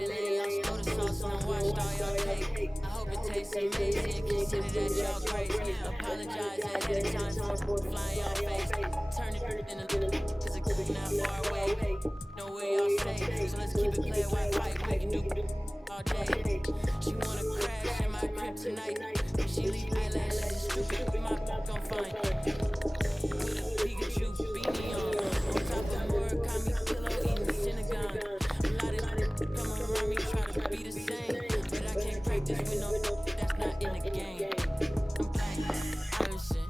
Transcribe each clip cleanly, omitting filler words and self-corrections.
it and y'all stole the sauce and I watched all y'all take. I hope it tastes amazing, consider that y'all crazy. Apologize ahead of time for flying y'all face. Turn it in a cause it's not far away. Know where y'all stay, so let's keep it clear, why fight, we can do all day. She wanna crash in my crib tonight, but she leave eyelashes and stupid, my gon' find. With a Pikachu beanie on top of Murakami pillow eating Synagogue. A lot of come around me try to be the same, but I can't practice with no that's not in the game. I'm black, Iverson.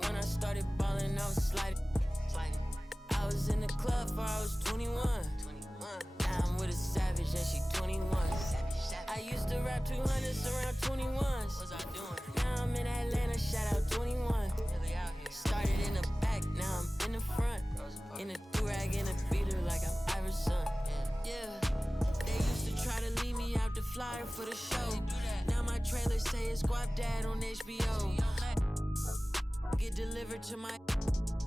When I started ballin', I was sliding. I was in the club before I was 21. Now I'm with a savage and she 21. I used to rap 200s around 21s. Now I'm in Atlanta, shout out 21. Started in the back, now I'm in the front. In a do-rag and a beater like I'm Iverson. Yeah, they used to try to leave me out the flyer for the show. Now my trailer say it's Guap Dad on HBO. Get delivered to my...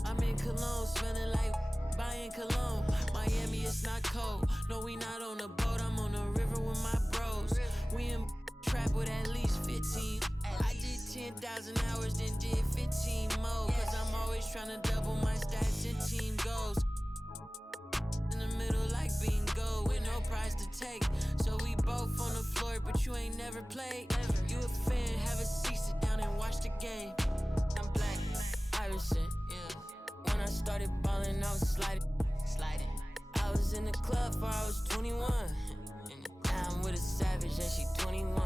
I'm in Cologne, smelling like buying cologne. Miami, it's not cold. No, we not on a boat, I'm on the river with my bros. We in trap with at least 15. I did 10,000 hours, then did 15 more. Cause I'm always trying to double my stats and team goals. In the middle like bingo, with no prize to take. So we both on the floor, but you ain't never played. You a fan, have a seat, sit down and watch the game. I'm black, Iverson, yeah. When I started ballin', I was sliding. I was in the club before I was 21. Now I'm with a savage and she 21.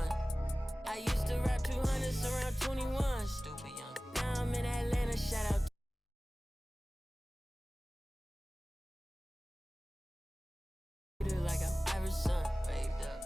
I used to rap 200s around 21. Stupid young. Now I'm in Atlanta, shout out. Like I'm Iverson, waved up.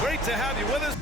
Great to have you with us.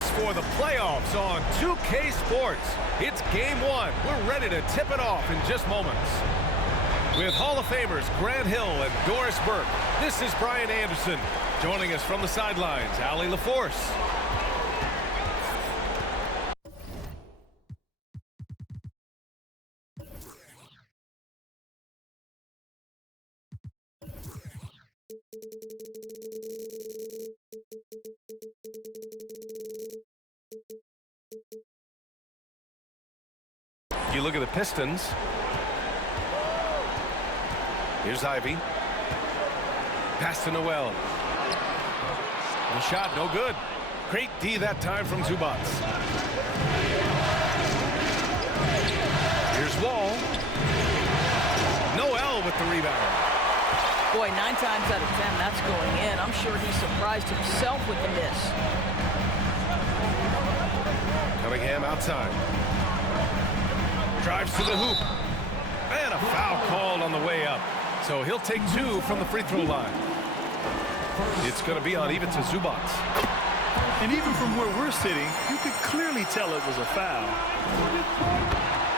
For the playoffs on 2K Sports. It's game one. We're ready to tip it off in just moments. With Hall of Famers Grant Hill and Doris Burke, this is Brian Anderson. Joining us from the sidelines, Allie LaForce. you look at the Pistons. Here's Ivy. Pass to Noel. The shot, no good. Great D that time from Zubac. Here's Wall. Noel with the rebound. Boy, 9 times out of 10, that's going in. I'm sure he surprised himself with the miss. Cunningham outside. Drives to the hoop. And a foul called on the way up. So he'll take 2 from the free throw line. It's going to be on Ivica Zubac. And even from where we're sitting, you could clearly tell it was a foul.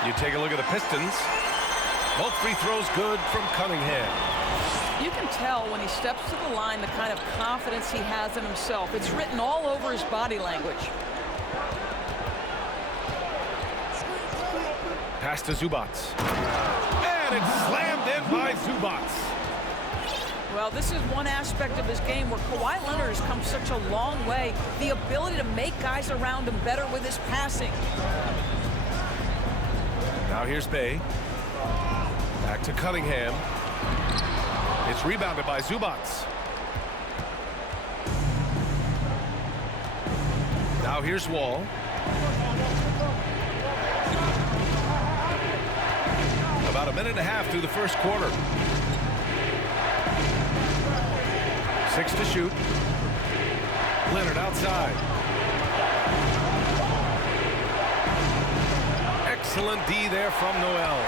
You take a look at the Pistons. Both free throws good from Cunningham. You can tell when he steps to the line the kind of confidence he has in himself. It's written all over his body language. Pass to Zubac. And it's slammed in by Zubac. Well, this is one aspect of his game where Kawhi Leonard has come such a long way. The ability to make guys around him better with his passing. Now here's Bay. Back to Cunningham. It's rebounded by Zubac. Now here's Wall. About a minute and a half through the first quarter. 6 to shoot. Leonard outside. Excellent D there from Noel.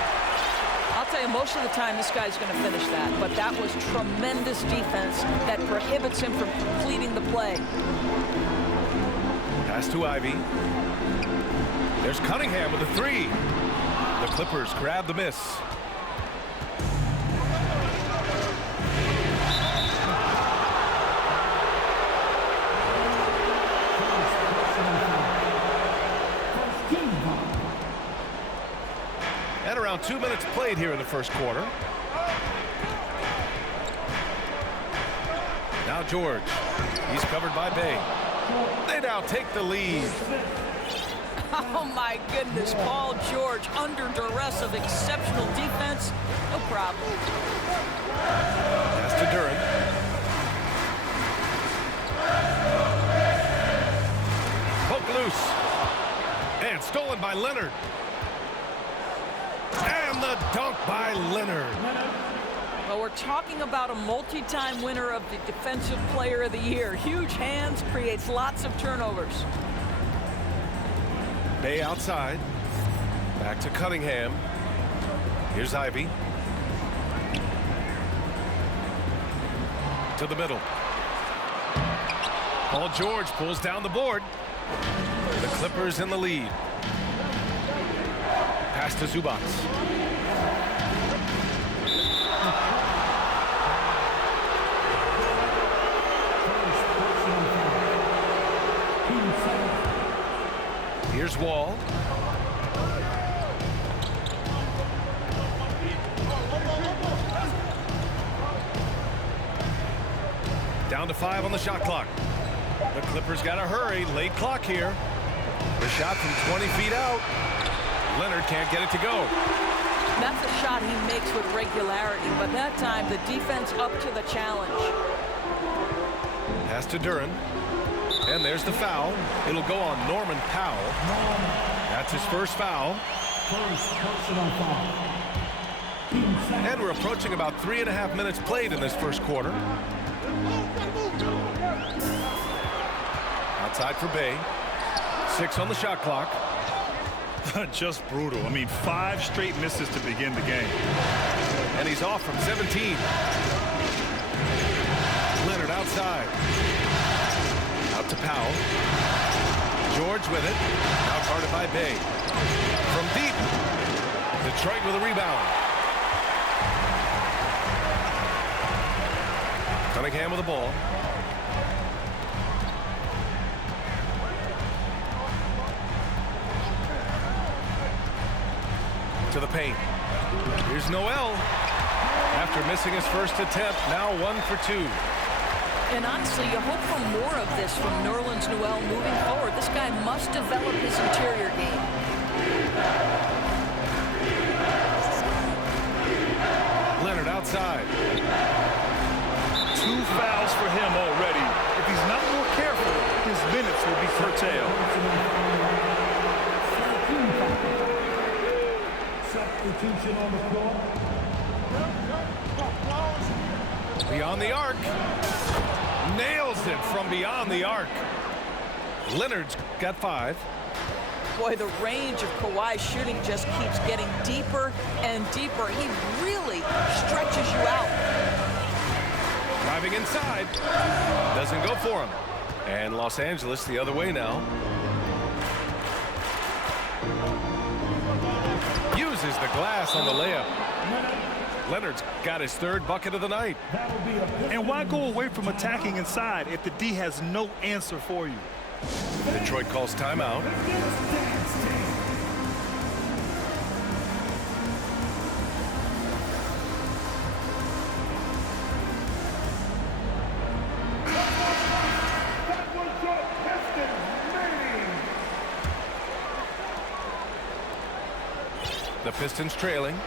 I'll tell you, most of the time this guy's going to finish that, but that was tremendous defense that prohibits him from completing the play. Pass to Ivy. There's Cunningham with a 3. The Clippers grab the miss. And around 2 minutes played here in the first quarter. Now George. He's covered by Bay. They now take the lead. Oh, my goodness. Paul George under duress of exceptional defense. No problem. Pass to Duren. Poke loose. And stolen by Leonard. And the dunk by Leonard. Well, we're talking about a multi-time winner of the Defensive Player of the Year. Huge hands, creates lots of turnovers. Bay outside. Back to Cunningham. Here's Ivy. To the middle. Paul George pulls down the board. The Clippers in the lead. Pass to Zubac. Here's Wall. Down to 5 on the shot clock. The Clippers got to hurry. Late clock here. The shot from 20 feet out. Leonard can't get it to go. That's a shot he makes with regularity, but that time the defense up to the challenge. Pass to Duren. And there's the foul. It'll go on Norman Powell. That's his first foul. And we're approaching about 3.5 minutes played in this first quarter. Outside for Bay. 6 on the shot clock. Just brutal. I mean, 5 straight misses to begin the game. And he's off from 17. Leonard outside. Out to Powell. George with it. Now guarded by Bay. From deep. Detroit with a rebound. Cunningham with the ball. To the paint. Here's Noel. After missing his first attempt, now 1 for 2. And honestly, you hope for more of this from Nerlens Noel moving forward. This guy must develop his interior game. outside. 2 fouls for him already. If he's not more careful, his minutes will be curtailed. Substitution on the floor. Beyond the arc. Nails it from beyond the arc. Leonard's got 5. Boy, the range of Kawhi's shooting just keeps getting deeper and deeper. He really stretches you out. Driving inside. Doesn't go for him. And Los Angeles the other way now. Uses the glass on the layup. Leonard's got his 3rd bucket of the night. And why go away from attacking inside if the D has no answer for you? Detroit calls timeout. The Pistons trailing.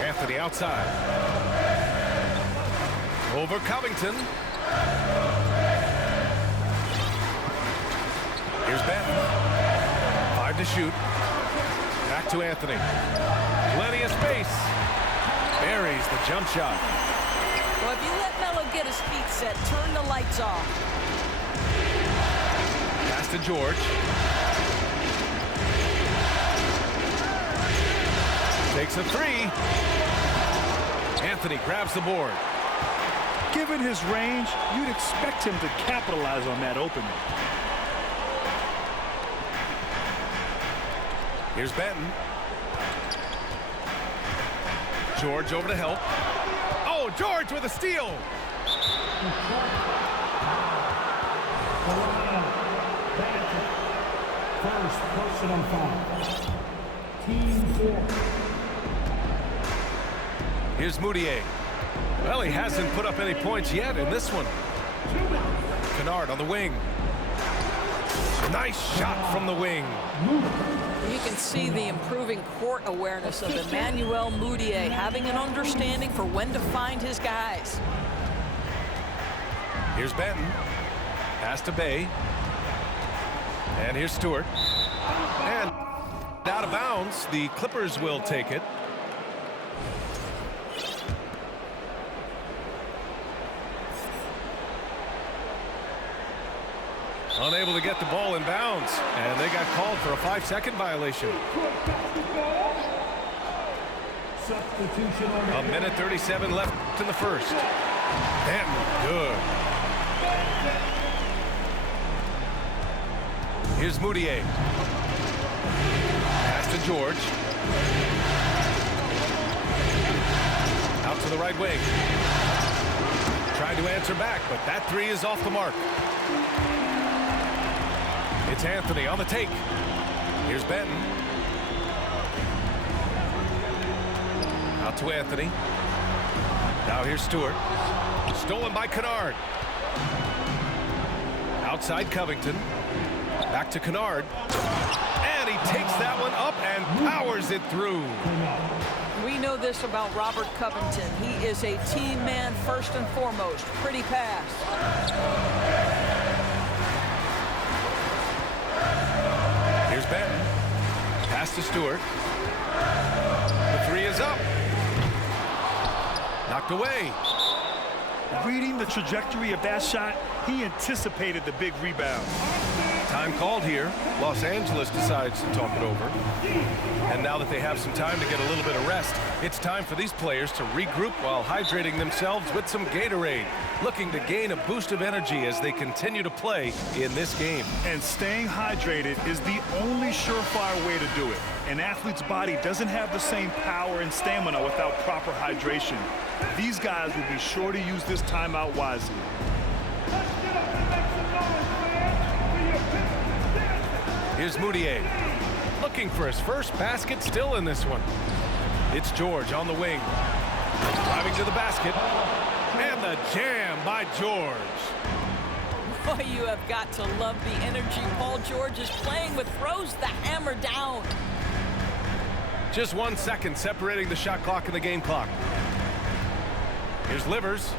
Anthony outside. Over Covington. Here's Benton. 5 to shoot. Back to Anthony. Plenty of space. Buries the jump shot. Well, if you let Melo get his feet set, turn the lights off. Pass to George. Takes a 3. Anthony grabs the board. Given his range, you'd expect him to capitalize on that opening. Here's Benton. George over to help. Oh, George with a steal. First personal foul. Team 4. Here's Moutier. Well, he hasn't put up any points yet in this one. Kennard on the wing. Nice shot from the wing. You can see the improving court awareness of Emmanuel Moutier, having an understanding for when to find his guys. Here's Benton. Pass to Bay. And here's Stewart. And out of bounds. The Clippers will take it. Unable to get the ball in bounds, and they got called for a 5-second violation. Substitution on the 1:37 left in the first. Benton, good. Here's Moutier. Pass to George. Out to the right wing. Tried to answer back, but that 3 is off the mark. It's Anthony on the take. Here's Benton. Out to Anthony. Now here's Stewart. Stolen by Kennard. Outside Covington. Back to Kennard. And he takes that one up and powers it through. We know this about Robert Covington. He is a team man first and foremost. Pretty pass. Here's Benton. Pass to Stewart. The 3 is up. Knocked away. Reading the trajectory of that shot, he anticipated the big rebound. Time called here. Los Angeles decides to talk it over. And now that they have some time to get a little bit of rest, it's time for these players to regroup while hydrating themselves with some Gatorade, looking to gain a boost of energy as they continue to play in this game. And staying hydrated is the only surefire way to do it. An athlete's body doesn't have the same power and stamina without proper hydration. These guys will be sure to use this timeout wisely. Here's Moutier, looking for his first basket still in this one. It's George on the wing, driving to the basket, and the jam by George. Boy, you have got to love the energy Paul George is playing with. Throws the hammer down. Just 1 second separating the shot clock and the game clock. Here's Livers.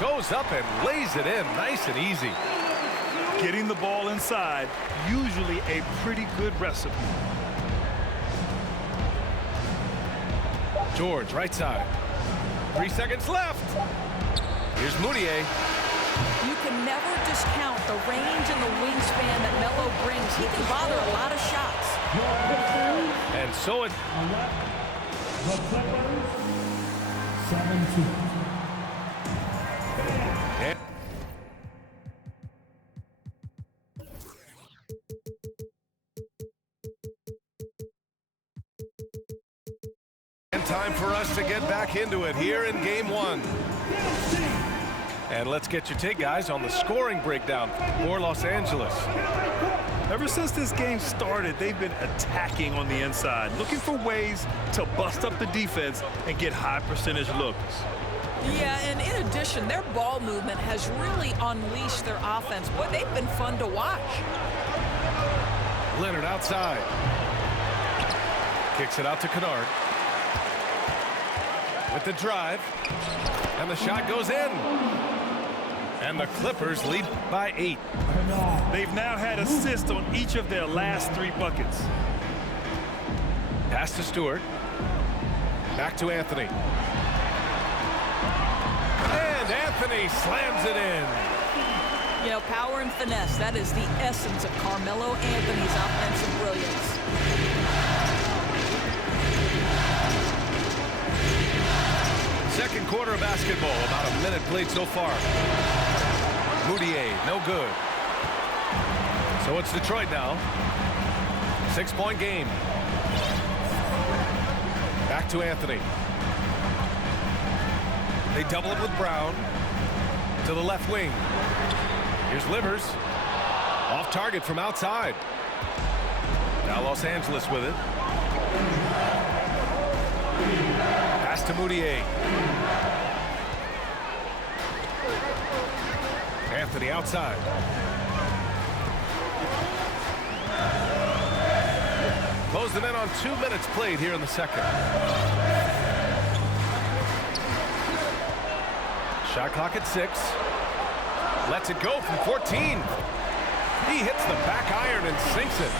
Goes up and lays it in nice and easy. Getting the ball inside, usually a pretty good recipe. George, right side. 3 seconds left. Here's Moutier. You can never discount the range and the wingspan that Melo brings. He can bother a lot of shots. And so it... The Clippers, 17. And time for us to get back into it here in game one. And let's get your take, guys, on the scoring breakdown for Los Angeles. Ever since this game started, they've been attacking on the inside, looking for ways to bust up the defense and get high percentage looks. Yeah, and in addition, their ball movement has really unleashed their offense. Boy, they've been fun to watch. Leonard outside. Kicks it out to Kennard. With the drive. And the shot goes in. And the Clippers lead by 8. They've now had assists on each of their last 3 buckets. Pass to Stewart. Back to Anthony. And Anthony slams it in. You know, power and finesse, that is the essence of Carmelo Anthony's offensive brilliance. Second quarter of basketball, about a minute played so far. Moutier, no good. So it's Detroit now. 6-point game. Back to Anthony. They double it with Brown. To the left wing. Here's Livers. Off target from outside. Now Los Angeles with it. Pass to Moutier. Anthony outside. Close them in on 2 minutes played here in the second. Shot clock at 6. Lets it go from 14. He hits the back iron and sinks it.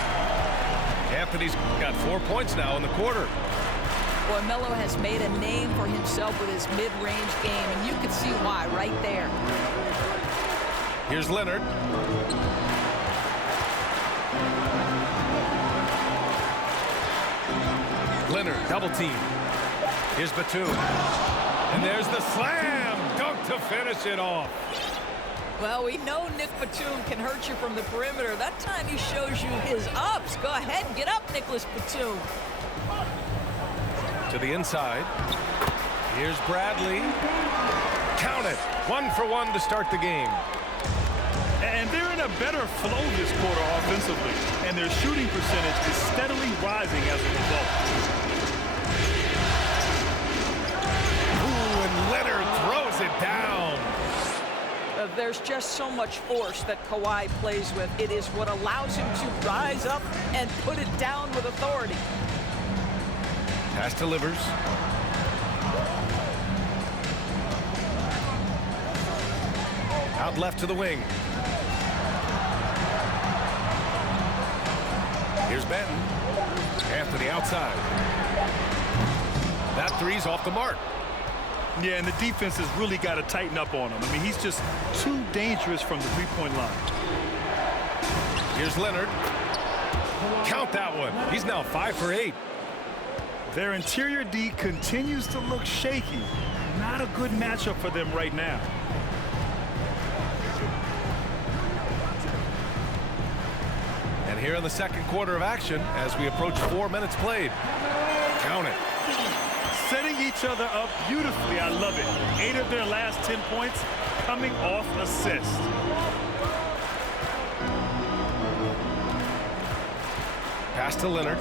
Anthony's got 4 points now in the quarter. Boy, Melo has made a name for himself with his mid-range game, and you can see why right there. Here's Leonard. Leonard, double team. Here's Batum. And there's the slam dunk to finish it off. Well, we know Nick Batum can hurt you from the perimeter. That time he shows you his ups. Go ahead and get up, Nicholas Batum. To the inside. Here's Bradley. Count it. 1 for 1 to start the game. And they're in a better flow this quarter offensively, and their shooting percentage is steadily rising as a result. Ooh, and Leonard throws it down. There's just so much force that Kawhi plays with. It is what allows him to rise up and put it down with authority. Pass to Livers. Out left to the wing. Here's Benton. Anthony outside. That three's off the mark. Yeah, and the defense has really got to tighten up on him. I mean, he's just too dangerous from the three-point line. Here's Leonard. Count that one. He's now 5 for 8. Their interior D continues to look shaky. Not a good matchup for them right now. And here in the second quarter of action, as we approach 4 minutes played. Count it. Setting each other up beautifully. I love it. 8 of their last 10 points coming off assists. Pass to Leonard.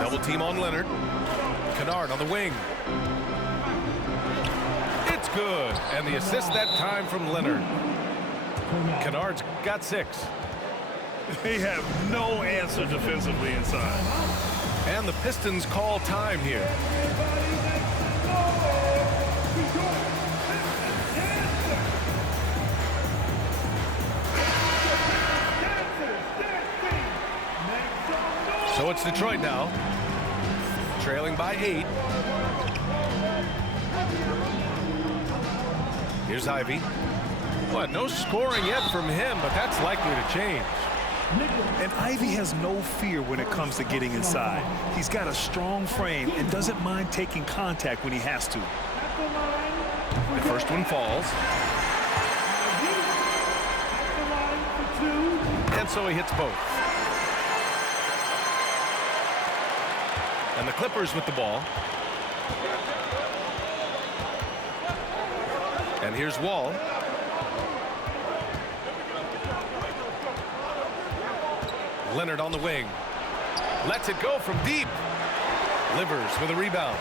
Double team on Leonard. Kennard on the wing. It's good. And the assist that time from Leonard. Kennard's got 6. They have no answer defensively inside. And the Pistons call time here. So it's Detroit now, trailing by 8. Here's Ivy. What, no scoring yet from him, but that's likely to change. And Ivy has no fear when it comes to getting inside. He's got a strong frame and doesn't mind taking contact when he has to. The first one falls. And so he hits both. And the Clippers with the ball. And here's Wall. Leonard on the wing. Lets it go from deep. Livers with a rebound.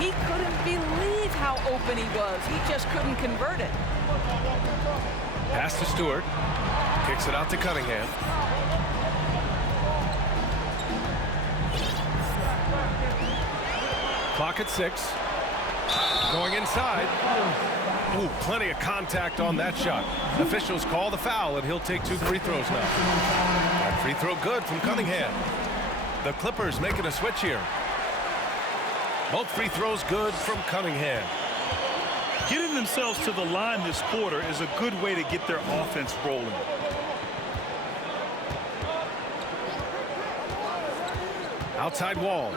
He couldn't believe how open he was. He just couldn't convert it. Pass to Stewart. Kicks it out to Cunningham. Clock at 6. Going inside. Ooh, plenty of contact on that shot. Officials call the foul, and he'll take 2 free throws now. That free throw good from Cunningham. The Clippers making a switch here. Both free throws good from Cunningham. Getting themselves to the line this quarter is a good way to get their offense rolling. Outside Wall.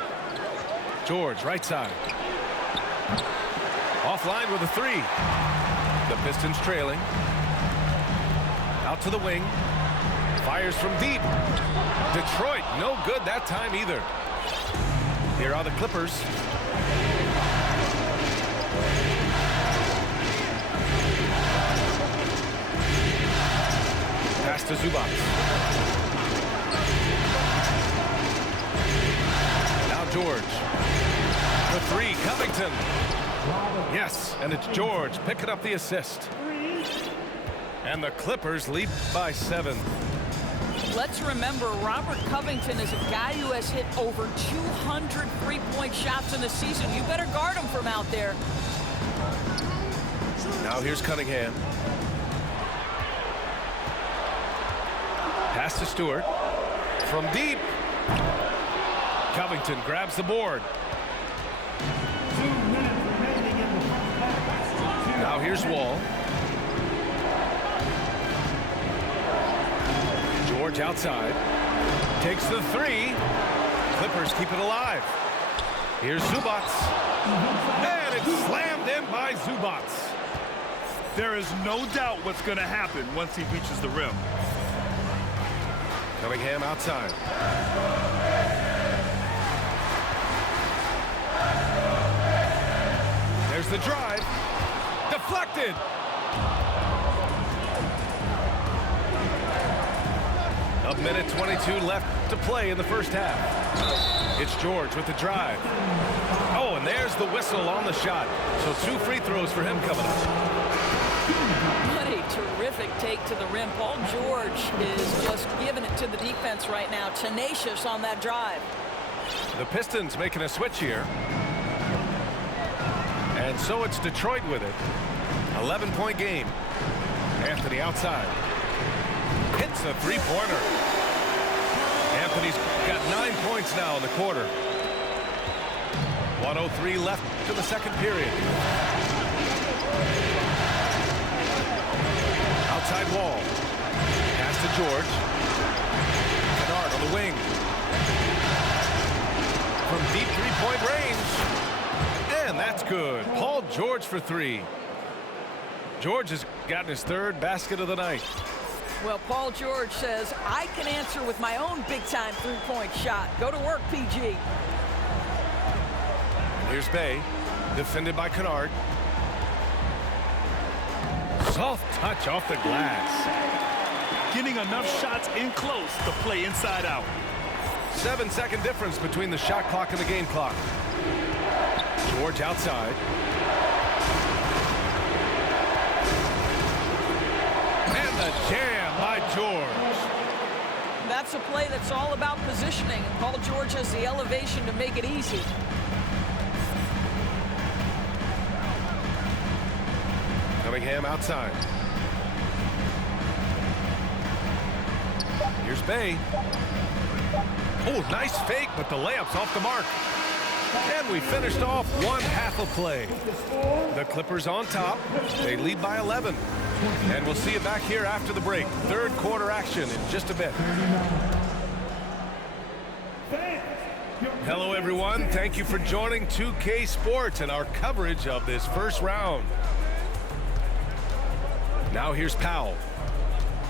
George, right side. Offline with a 3. The Pistons trailing. Out to the wing. Fires from deep. Detroit, no good that time either. Here are the Clippers. Pass to Zubac. Now George. The 3, Covington. Yes, and it's George picking up the assist. And the Clippers lead by 7. Let's remember, Robert Covington is a guy who has hit over 200 three-point shots in the season. You better guard him from out there. Now here's Cunningham. Pass to Stewart. From deep. Covington grabs the board. Now here's Wall. George outside. Takes the 3. Clippers keep it alive. Here's Zubac. And it's slammed in by Zubac. There is no doubt what's going to happen once he reaches the rim. Cunningham outside. There's the drive. Deflected. A minute 22 left to play in the first half. It's George with the drive. Oh, and there's the whistle on the shot. So 2 free throws for him coming up. What a terrific take to the rim. Paul George is just giving it to the defense right now. Tenacious on that drive. The Pistons making a switch here. And so it's Detroit with it. 11-point game. Anthony outside. Hits a 3-pointer. Anthony's got 9 points now in the quarter. 1:03 left to the second period. Outside Wall. Pass to George. Kennard on the wing. From deep 3-point range. And that's good. Paul George for 3. George has gotten his 3rd basket of the night. Well, Paul George says, I can answer with my own big-time 3-point shot. Go to work, PG. Here's Bay, defended by Kennard. Soft touch off the glass. Getting enough shots in close to play inside out. 7-second difference between the shot clock and the game clock. George outside. And the jam by George. That's a play that's all about positioning. Paul George has the elevation to make it easy. Cunningham outside. Here's Bay. Oh, nice fake, but the layup's off the mark. And we finished off one half of play. The Clippers on top. They lead by 11. And we'll see you back here after the break. Third quarter action in just a bit. Hello, everyone. Thank you for joining 2K Sports and our coverage of this first round. Now here's Powell.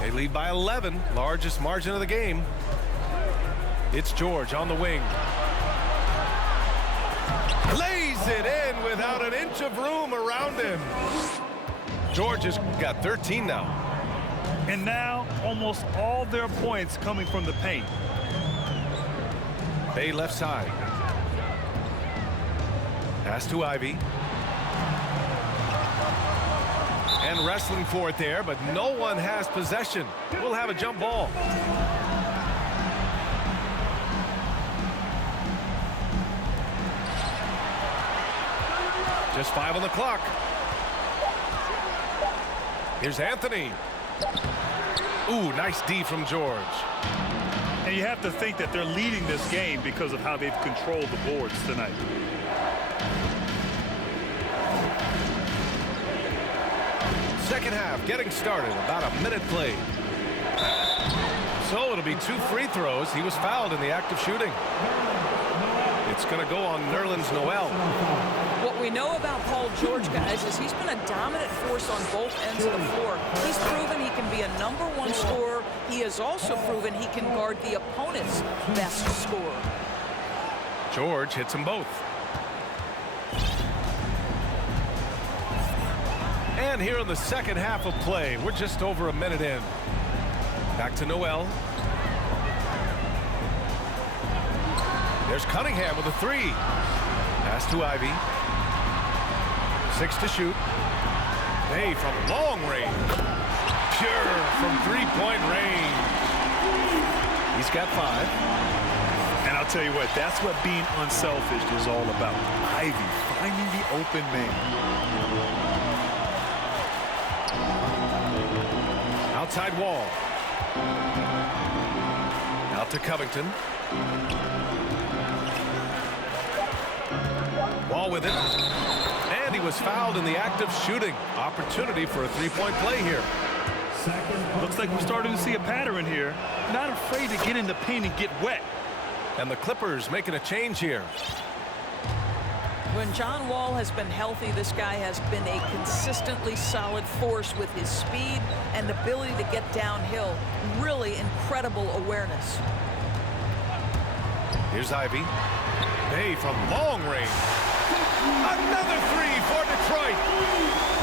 They lead by 11, largest margin of the game. It's George on the wing. Lays it in without an inch of room around him. George has got 13 now. And now almost all their points coming from the paint. Bay left side. Pass to Ivy. And wrestling for it there, but no one has possession. We'll have a jump ball. Just 5 on the clock. Here's Anthony. Ooh, nice D from George. And you have to think that they're leading this game because of how they've controlled the boards tonight. Second half getting started, about a minute played. So it'll be 2 free throws. He was fouled in the act of shooting. It's going to go on Nerlens Noel. What we know about Paul George, guys, is he's been a dominant force on both ends of the floor. He's proven he can be a #1 scorer. He has also proven he can guard the opponent's best scorer. George hits them both. And here in the second half of play, we're just over a minute in. Back to Noel. There's Cunningham with a 3. Pass to Ivy. 6 to shoot. Bay from long range. Pure from 3-point range. He's got 5. And I'll tell you what, that's what being unselfish is all about. Ivy finding the open man. Outside Wall. Out to Covington. Wall with it. And he was fouled in the act of shooting. Opportunity for a 3-point play here. Looks like we're starting to see a pattern here. Not afraid to get in the paint and get wet. And the Clippers making a change here. When John Wall has been healthy, this guy has been a consistently solid force with his speed and ability to get downhill. Really incredible awareness. Here's Ivy. Bay from long range. Another 3 for Detroit.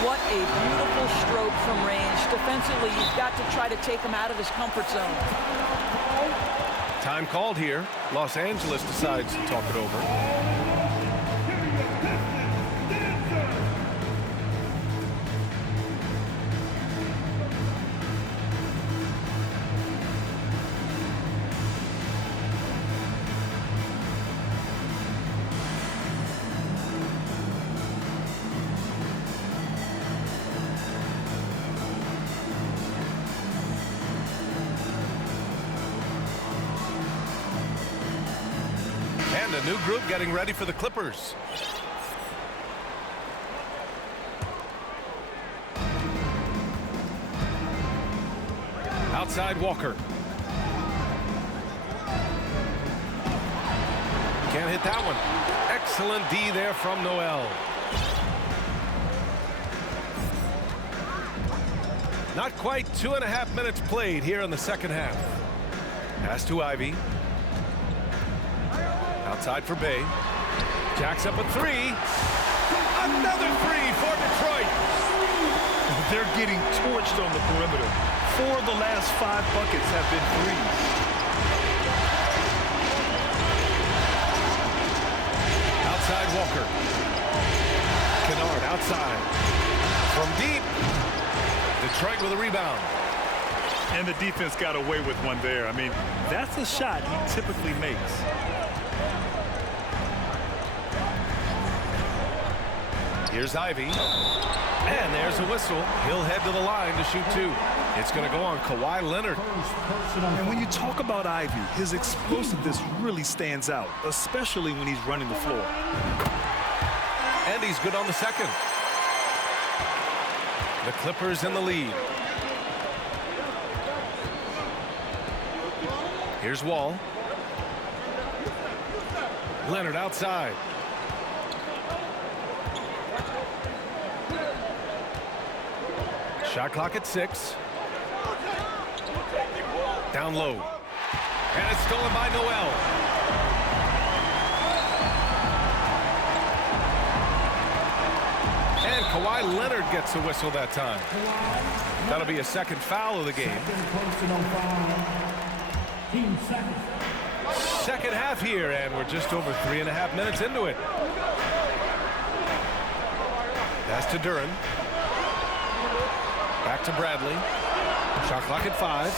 What a beautiful stroke from range. Defensively, you've got to try to take him out of his comfort zone. Time called here. Los Angeles decides to talk it over. And a new group getting ready for the Clippers. Outside Walker. Can't hit that one. Excellent D there from Noel. Not quite 2.5 minutes played here in the second half. Pass to Ivy. Outside for Bay. Jacks up a 3. Another 3 for Detroit. They're getting torched on the perimeter. 4 of the last 5 buckets have been threes. Outside Walker. Kennard outside. From deep. Detroit with a rebound. And the defense got away with one there. I mean, that's a shot he typically makes. Here's Ivy. And there's a whistle. He'll head to the line to shoot two. It's going to go on Kawhi Leonard. And when you talk about Ivy, his explosiveness really stands out, especially when he's running the floor. And he's good on the second. The Clippers in the lead. Here's Wall. Leonard outside. Shot clock at 6. Down low. And it's stolen by Noel. And Kawhi Leonard gets a whistle that time. That'll be a second foul of the game. Second half here, and we're just over 3.5 minutes into it. Pass to Duren. Back to Bradley. Shot clock at 5.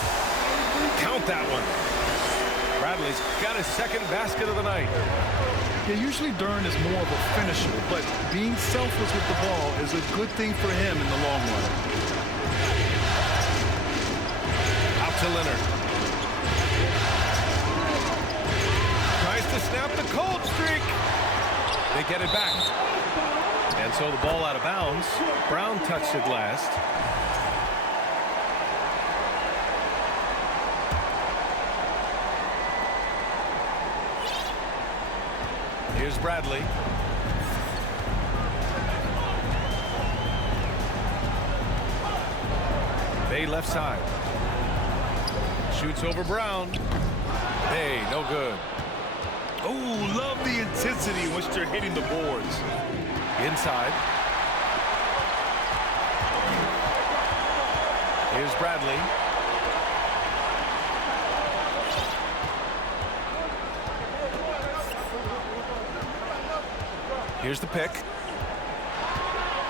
Count that one. Bradley's got his second basket of the night. Yeah, usually Duren is more of a finisher, but being selfless with the ball is a good thing for him in the long run. Out to Leonard. Tries to snap the cold streak. They get it back. And so the ball out of bounds. Brown touched it last. Here's Bradley. Bay left side. Shoots over Brown. Bay, no good. Oh, love the intensity in which they're hitting the boards. Inside. Here's Bradley. Here's the pick.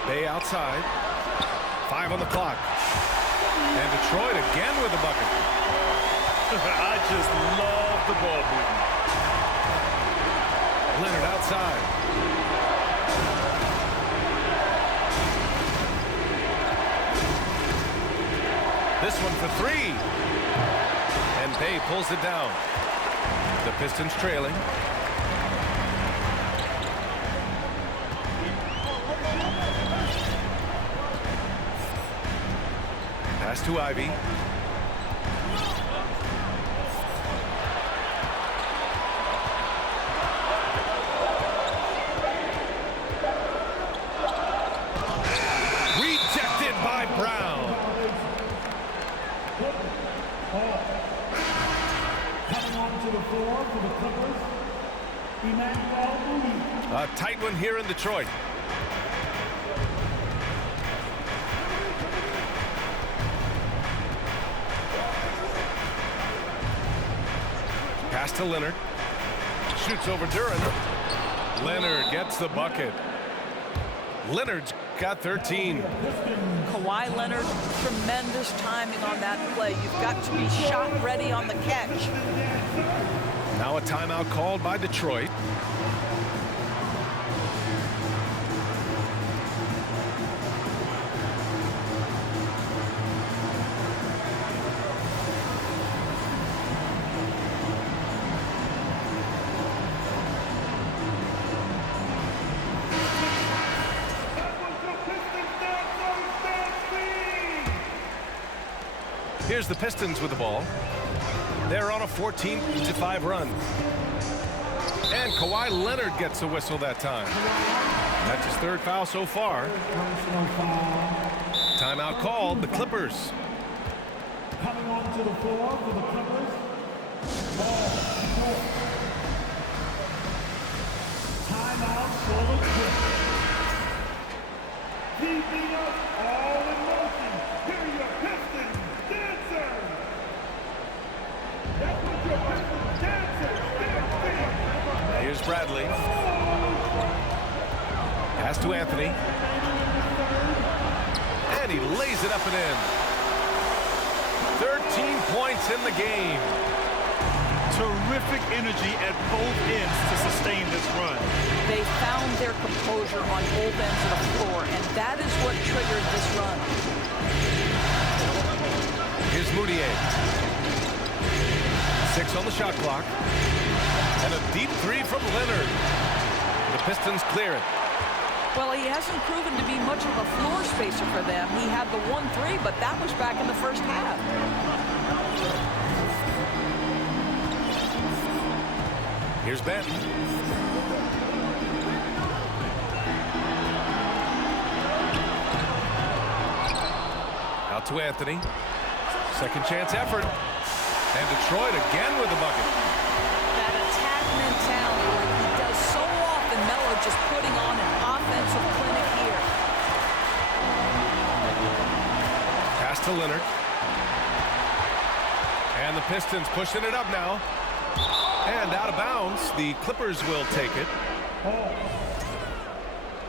Bay outside. 5 on the clock. And Detroit again with the bucket. I just love the ball movement. Leonard outside. This one for 3. And Bay pulls it down. The Pistons trailing. Pass to Ivy. Rejected by Brown. Coming onto the floor for the Clippers, Emmanuel Mudiay. A tight one here in Detroit. Pass to Leonard. Shoots over Duren. Leonard gets the bucket. Leonard's got 13. Kawhi Leonard, tremendous timing on that play. You've got to be shot ready on the catch. Now a timeout called by Detroit. Here's the Pistons with the ball. They're on a 14-5 run. And Kawhi Leonard gets a whistle that time. That's his 3rd foul so far. Timeout called, the Clippers. Coming onto the floor for the Clippers, Paul. Timeout for the Clippers. Keeping us all in motion. Here are your Pistons dancers. That was your Pistons dancers. Here's Bradley. Pass to Anthony. And he lays it up and in. 13 points in the game. Terrific energy at both ends to sustain this run. They found their composure on both ends of the floor, and that is what triggered this run. Here's Moutier. 6 on the shot clock. And a deep three from Leonard. The Pistons clear it. Well, he hasn't proven to be much of a floor spacer for them. He had the 1-3, but that was back in the first half. Here's Benton. Out to Anthony. Second chance effort. And Detroit again with the bucket. That attack mentality, like he does so often, Melo just putting on an offensive clinic here. Pass to Leonard. And the Pistons pushing it up now. And out of bounds, the Clippers will take it. Hall.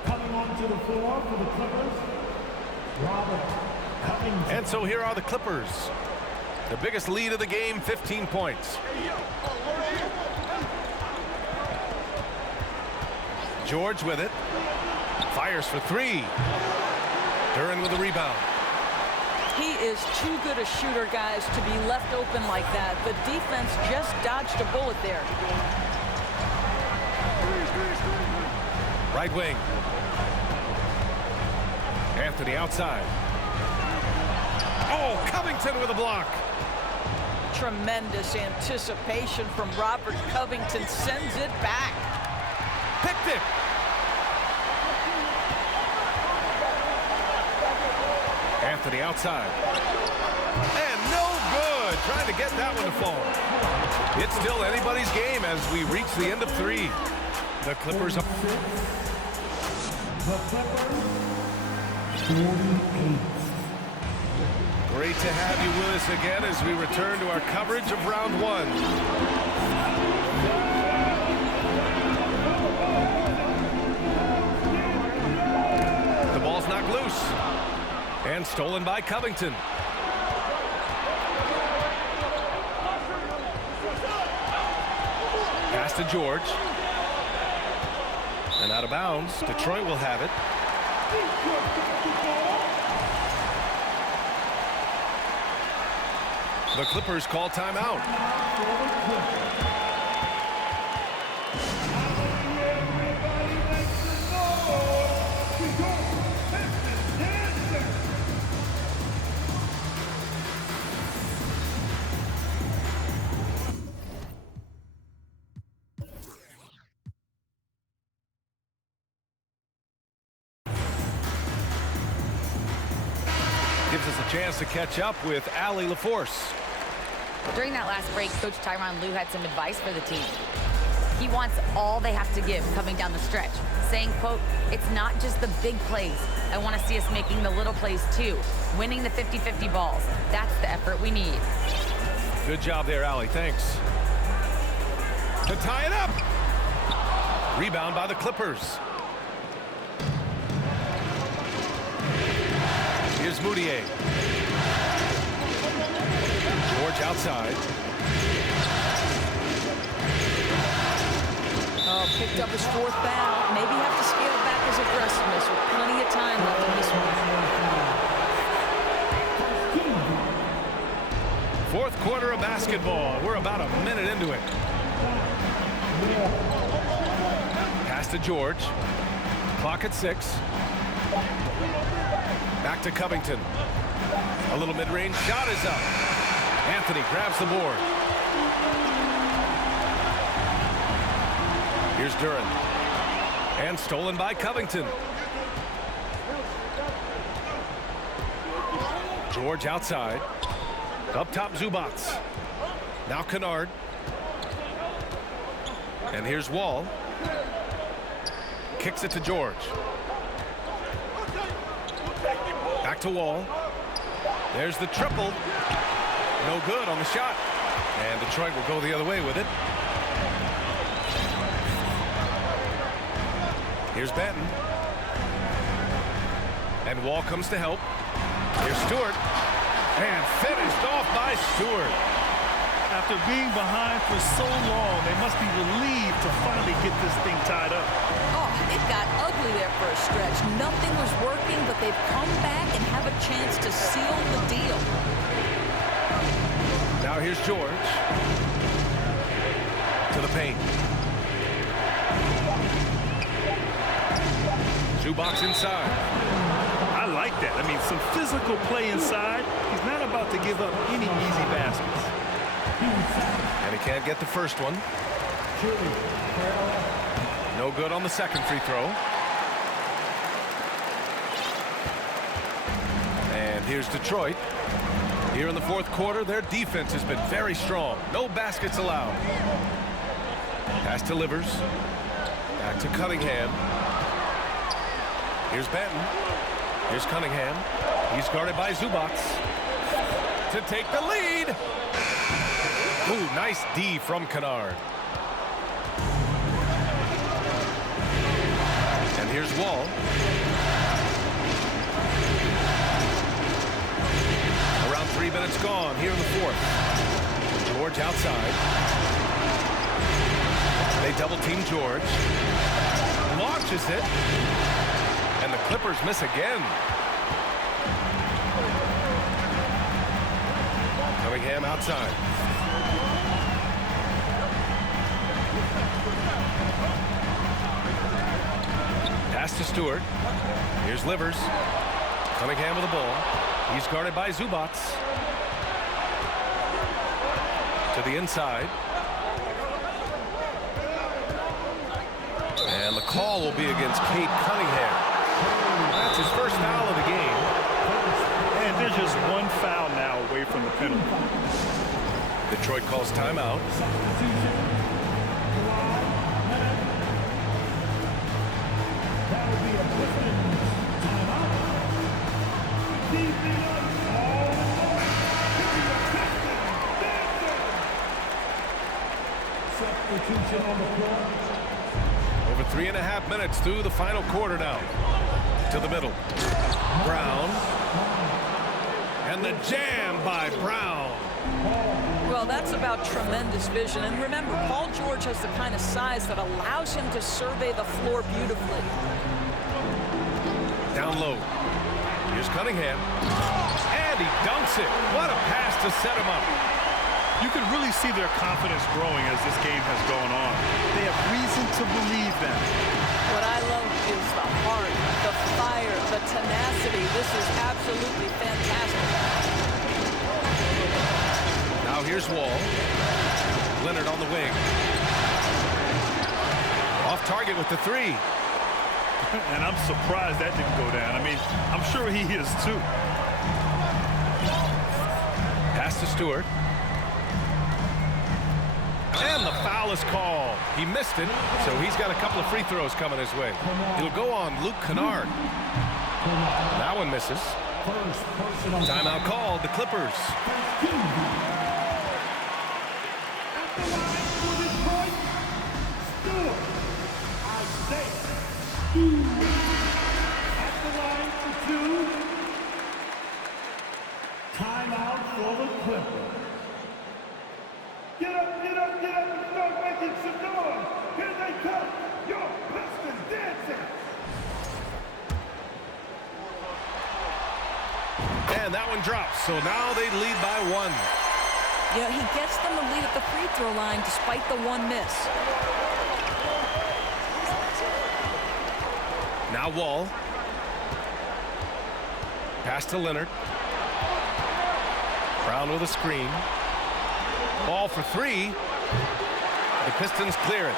Coming onto the floor for the Clippers, Robert Covington. And so here are the Clippers. The biggest lead of the game, 15 points. George with it. Fires for 3. Duren with the rebound. He is too good a shooter, guys, to be left open like that. The defense just dodged a bullet there. Right wing. Anthony outside. Oh, Covington with a block. Tremendous anticipation from Robert Covington. Sends it back. Picked it. Anthony outside. And no good. Trying to get that one to fall. It's still anybody's game as we reach the end of 3. The Clippers up. The Clippers, 48. Great to have you with us again as we return to our coverage of round 1. The ball's knocked loose. And stolen by Covington. Pass to George. And out of bounds. Detroit will have it. The Clippers call timeout. Gives us a chance to catch up with Allie LaForce. During that last break, Coach Tyronn Lue had some advice for the team. He wants all they have to give coming down the stretch, saying, quote, "It's not just the big plays. I want to see us making the little plays too, winning the 50-50 balls. That's the effort we need." Good job there, Allie. Thanks. To tie it up. Rebound by the Clippers. Here's Moutier. George outside. Oh, picked up his 4th foul. Maybe have to scale back his aggressiveness with plenty of time left in this one. 4th quarter of basketball. We're about a minute into it. Pass to George. Clock at 6. Back to Covington. A little mid-range shot is up. Anthony grabs the board. Here's Duren. And stolen by Covington. George outside. Up top, Zubats. Now Kennard. And here's Wall. Kicks it to George. Back to Wall. There's the triple. No good on the shot. And Detroit will go the other way with it. Here's Benton. And Wall comes to help. Here's Stewart. And finished off by Stewart. After being behind for so long, they must be relieved to finally get this thing tied up. Oh, it got ugly there for a stretch. Nothing was working, but they've come back and have a chance to seal the deal. Now here's George. To the paint. Zubac inside. I like that. I mean, some physical play inside. He's not about to give up any easy baskets. And he can't get the first one. No good on the second free throw. And here's Detroit. Here in the fourth quarter, their defense has been very strong. No baskets allowed. Pass to Livers. Back to Cunningham. Here's Benton. Here's Cunningham. He's guarded by Zubac. To take the lead. Ooh, nice D from Kennard. And here's Wall. Around 3 minutes gone here in the fourth. George outside. They double team George. Launches it. And the Clippers miss again. Cunningham outside. Pass to Stewart. Here's Livers. Cunningham with the ball. He's guarded by Zubac. To the inside. And the call will be against Cade Cunningham. That's his first foul of the game. And there's just one foul now away from the penalty. Detroit calls timeout. Substitution on the floor. Over 3.5 minutes through the final quarter now. To the middle. Brown. And the jam by Brown. Well, that's about tremendous vision. And remember, Paul George has the kind of size that allows him to survey the floor beautifully. Down low. Here's Cunningham. And he dunks it. What a pass to set him up. You can really see their confidence growing as this game has gone on. They have reason to believe that. What I love is the heart, the fire, the tenacity. This is absolutely fantastic. Now here's Wall. Leonard on the wing. Off target with the three. And I'm surprised that didn't go down. I mean, I'm sure he is too. Pass to Stewart. And the foul is called. He missed it, so he's got a couple of free throws coming his way. It'll go on Luke Kennard. That one misses. Timeout called, the Clippers. At the line for two. Timeout for the Clippers. Get up, get up, get up and start making some noise. Here they come. Your Pistons dancing. And that one drops, so now they lead by one. Yeah, he gets them the lead at the free throw line despite the one miss. Now Wall. Pass to Leonard. Brown with a screen. Ball for three. The Pistons clear it.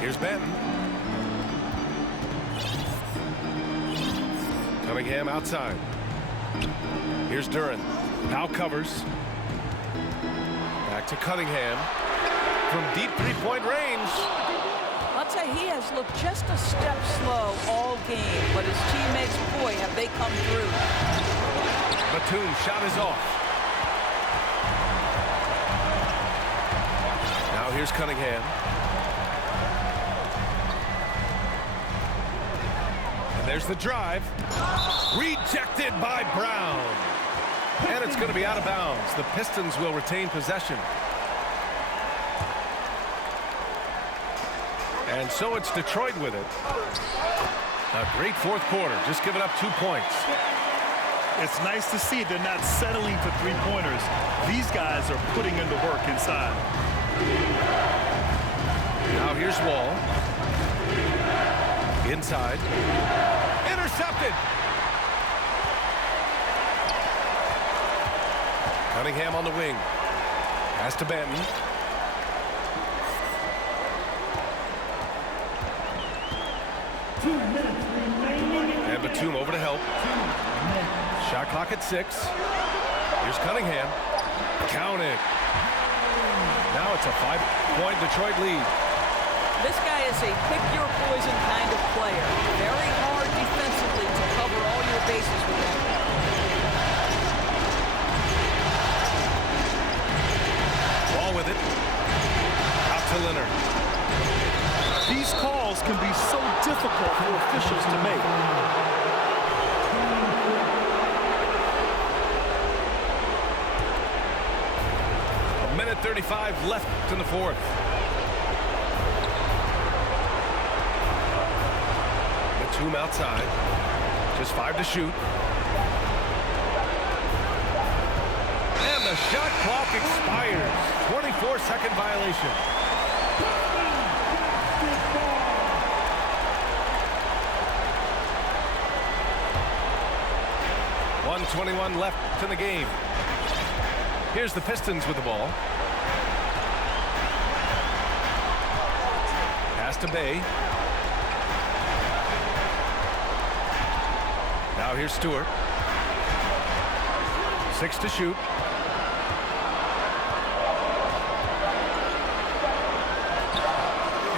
Here's Benton. Cunningham outside. Here's Duren. Now covers. Back to Cunningham. From deep three-point range. I'll tell you, he has looked just a step slow all game, but his teammates, boy, have they come through. Batum shot is off. Now here's Cunningham. And There's the drive. Rejected by Brown. And it's going to be out of bounds. The Pistons will retain possession. And so it's Detroit with it. A great fourth quarter, just giving up 2 points. It's nice to see they're not settling for three-pointers. These guys are putting in the work inside. Now here's Wall. Inside. Intercepted. Cunningham on the wing. Pass to Banton. And Batum over to help. Shot clock at 6. Here's Cunningham. Count it. Now it's a 5-point Detroit lead. This guy is a pick-your-poison kind of player. Very hard defensively to cover all your bases with that. Ball with it. Out to Leonard. These calls can be so difficult for officials to make. A minute 35 left in the fourth. Batum outside. Just 5 to shoot. And the shot clock expires. 24-second violation. .21 left in the game. Here's the Pistons with the ball. Pass to Bay. Now here's Stewart. 6 to shoot.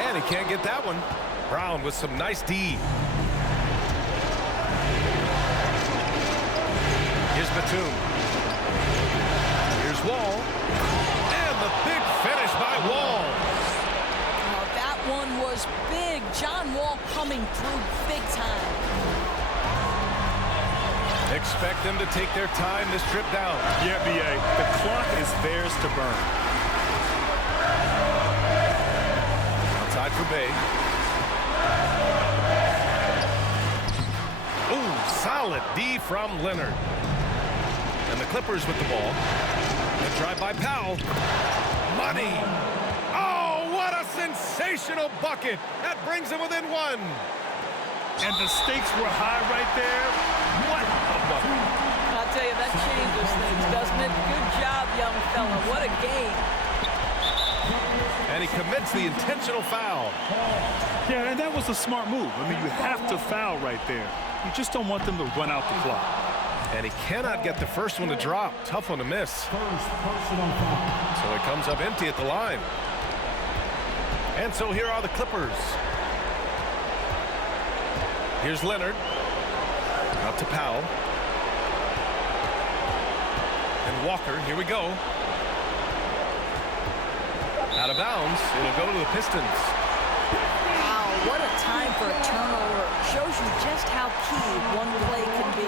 And he can't get that one. Brown with some nice D. Here's Batum. Here's Wall. And the big finish by Wall. Oh, that one was big. John Wall coming through big time. Expect them to take their time this trip down. Yeah, B.A. The clock is theirs to burn. Outside for Bay. Ooh, solid D from Leonard. And the Clippers with the ball. The drive by Powell. Money. Oh, what a sensational bucket. That brings them within 1. And the stakes were high right there. What a bucket. I'll tell you, that changes things, doesn't it? Good job, young fella. What a game. And he commits the intentional foul. Yeah, and that was a smart move. I mean, you have to foul right there. You just don't want them to run out the clock. And he cannot get the first one to drop. Tough one to miss. So he comes up empty at the line. And so here are the Clippers. Here's Leonard. Out to Powell. And Walker. Here we go. Out of bounds. It'll go to the Pistons. Wow, what a time for a turnover. Shows you just how key one play can be.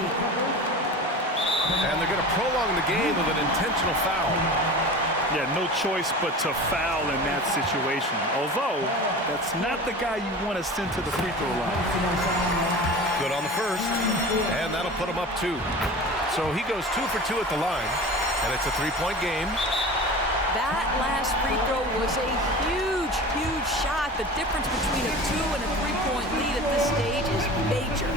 And they're going to prolong the game with an intentional foul. Yeah, no choice but to foul in that situation. Although, that's not the guy you want to send to the free throw line. Good on the first. And that'll put him up 2. So he goes 2 for 2 at the line. And it's a 3-point game. That last free throw was a huge, huge shot. The difference between a 2 and a 3-point lead at this stage is major.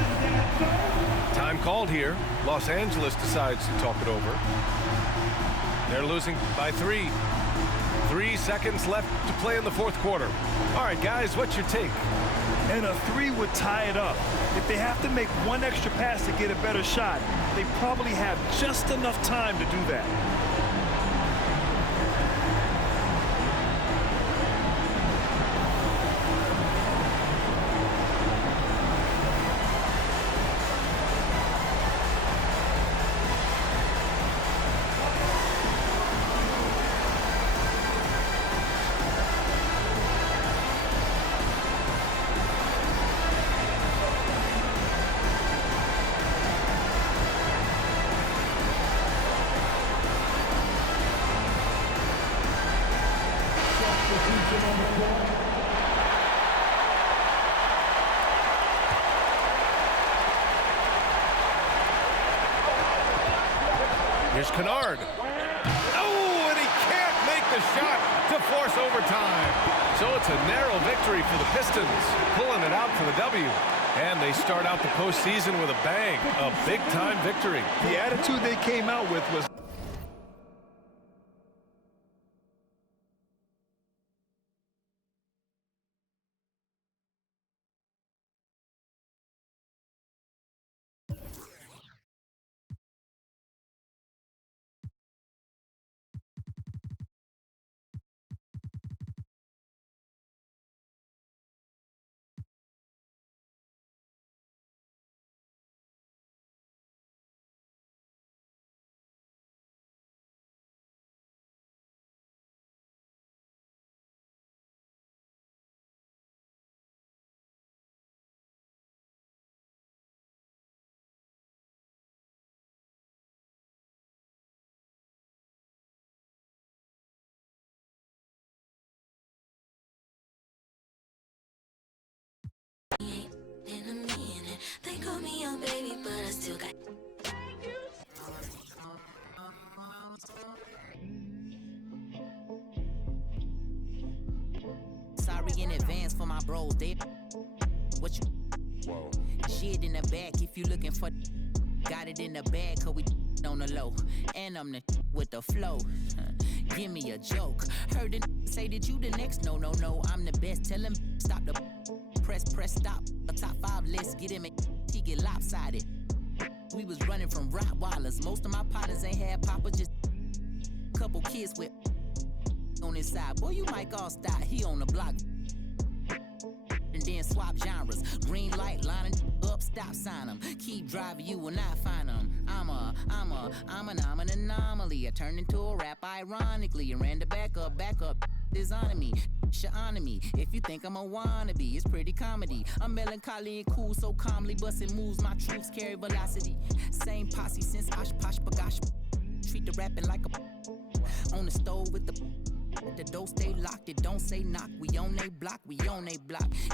Time called here. Los Angeles decides to talk it over. They're losing by 3. 3 seconds left to play in the fourth quarter. All right, guys, what's your take? And a 3 would tie it up. If they have to make one extra pass to get a better shot, they probably have just enough time to do that. Here's Kennard. Oh, and he can't make the shot to force overtime. So it's a narrow victory for the Pistons, pulling it out for the W. And they start out the postseason with a bang, a big-time victory. The attitude they came out with was... They call me your baby, but I still got. Sorry in advance for my bros. They what you shit in the back if you looking for. Got it in the bag, cause we on the low. And I'm the with the flow. Give me a joke. Heard it say that you the next. No, I'm the best. Tell him stop the press, stop. A top 5 list, get him he get lopsided. We was running from Rottweilers. Most of my partners ain't had papa, just couple kids with on his side. Boy, you might all stop. He on the block. And then swap genres. Green light, lining up, stop sign them. Keep driving, you will not find them. I'm an anomaly. I turned into a rap ironically. And ran the back up, is on me. On me. If you think I'm a wannabe, it's pretty comedy. I'm melancholy and cool, so calmly busting moves. My troops carry velocity. Same posse since Osh Posh Bagash. Treat the rapping like a on the stove with the door stay locked. It don't say knock. We on they block.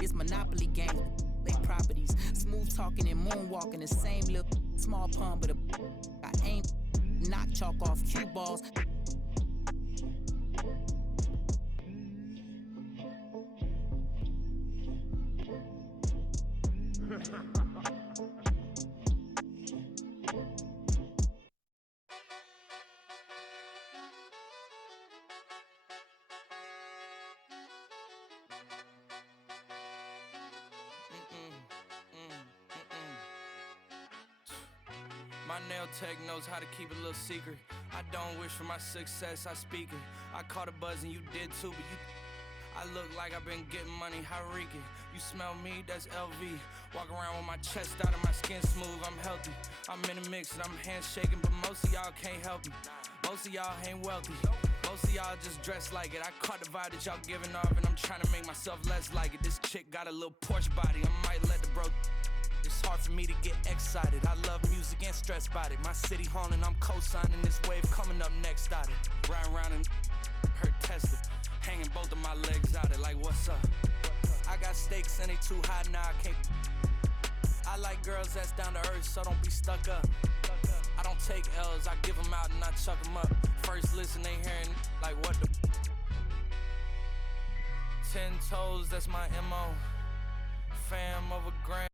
It's Monopoly game. They properties. Smooth talking and moonwalking. The same little small pun, but I ain't knock chalk off cue balls. My nail tech knows how to keep a little secret. I don't wish for my success, I speak it. I caught a buzz and you did too, but I look like I've been getting money, how reek it. You smell me, that's LV. Walk around with my chest out and my skin smooth, I'm healthy. I'm in a mix and I'm handshaking, but most of y'all can't help me. Most of y'all ain't wealthy. Most of y'all just dress like it. I caught the vibe that y'all giving off and I'm trying to make myself less like it. This chick got a little Porsche body, I might let the bro. It's hard for me to get excited. I love music and stress about it. My city haunting, I'm co-signing this wave coming up next out it. Riding around and her Tesla, hanging both of my legs out it like what's up? I got stakes and they too high now, I can't. I like girls that's down to earth, so don't be stuck up. I don't take L's, I give them out and I chuck them up. First listen, they hearing like what the 10 toes, that's my MO. Fam over grand.